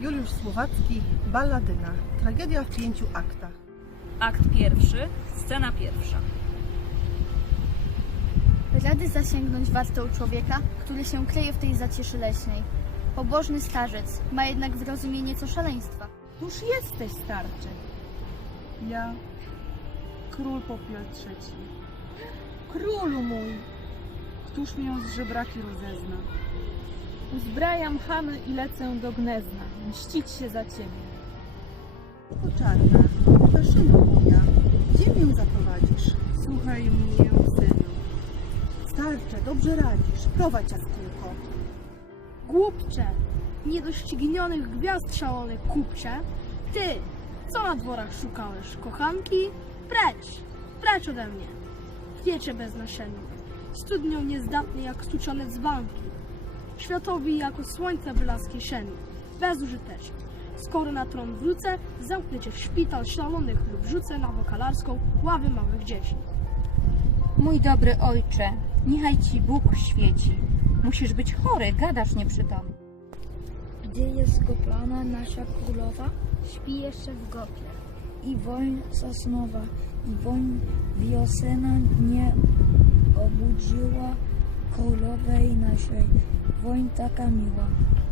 Juliusz Słowacki, Balladyna. Tragedia w pięciu aktach. Akt pierwszy, scena pierwsza. Rady zasięgnąć warto u człowieka, który się kryje w tej zacieszy leśnej. Pobożny starzec ma jednak wyrozumienie co szaleństwa. Już jesteś starczy. Ja, król Popiel trzeci. Królu mój, któż mnie z żebraki rozezna? Uzbrajam chamy i lecę do Gniezna, mścić się za ciebie. To czarna, Kaszyno moja, gdzie mnie zaprowadzisz? Słuchaj mnie, synu. Starcze, dobrze radzisz, prowadź jaskółko. Głupcze, niedoścignionych gwiazd szalony kupcze, ty, co na dworach szukałeś, kochanki? Precz, precz ode mnie. Wiecze bez naszeni, studnią niezdatnie jak stuczone dzbanki. Światowi jako słońce blask kieszeni, bezużyteczny. Skoro na tron wrócę, zamknę cię w szpital szalonych lub rzucę na wokalarską ławę małych dzieci. Mój dobry ojcze, niechaj ci Bóg świeci. Musisz być chory, gadasz nieprzytomny. Gdzie jest goplana nasza królowa? Śpi jeszcze w gople. I woń sosnowa, i woń wiosena nie obudziła królowej naszej. Woń taka miła,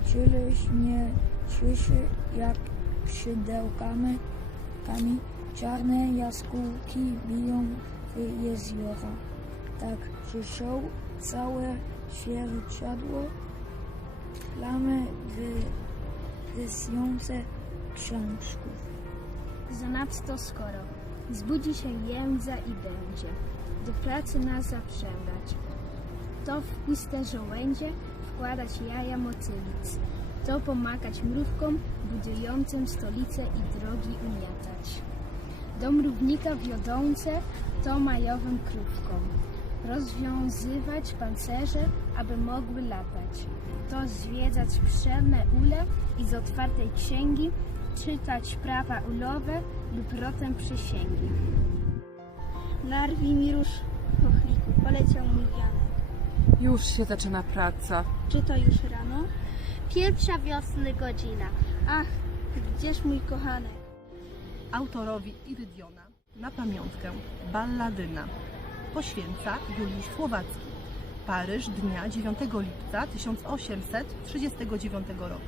czyleś mnie cieszy jak szydełkami, kami czarne jaskółki biją w jeziora. Tak przyszło całe świerczadło, plamy wysyjące książków. Zanadto skoro zbudzi się jędza i będzie do pracy nas zaprzęgać. To w puste żołędzie wkładać jaja motylic. To pomagać mrówkom budującym stolice i drogi umiatać. Do mrównika wiodące to majowym krówkom. Rozwiązywać pancerze, aby mogły latać. To zwiedzać pszczelne ule i z otwartej księgi czytać prawa ulowe lub rotem przysięgi. Narwi mi róż pochliku, poleciał mój wianek. Już się zaczyna praca. Czy to już rano? Pierwsza wiosny godzina. Ach, gdzież mój kochanek? Autorowi Irydiona. Na pamiątkę Balladyna. Poświęca Juliusz Słowacki. Paryż dnia 9 lipca 1839 roku.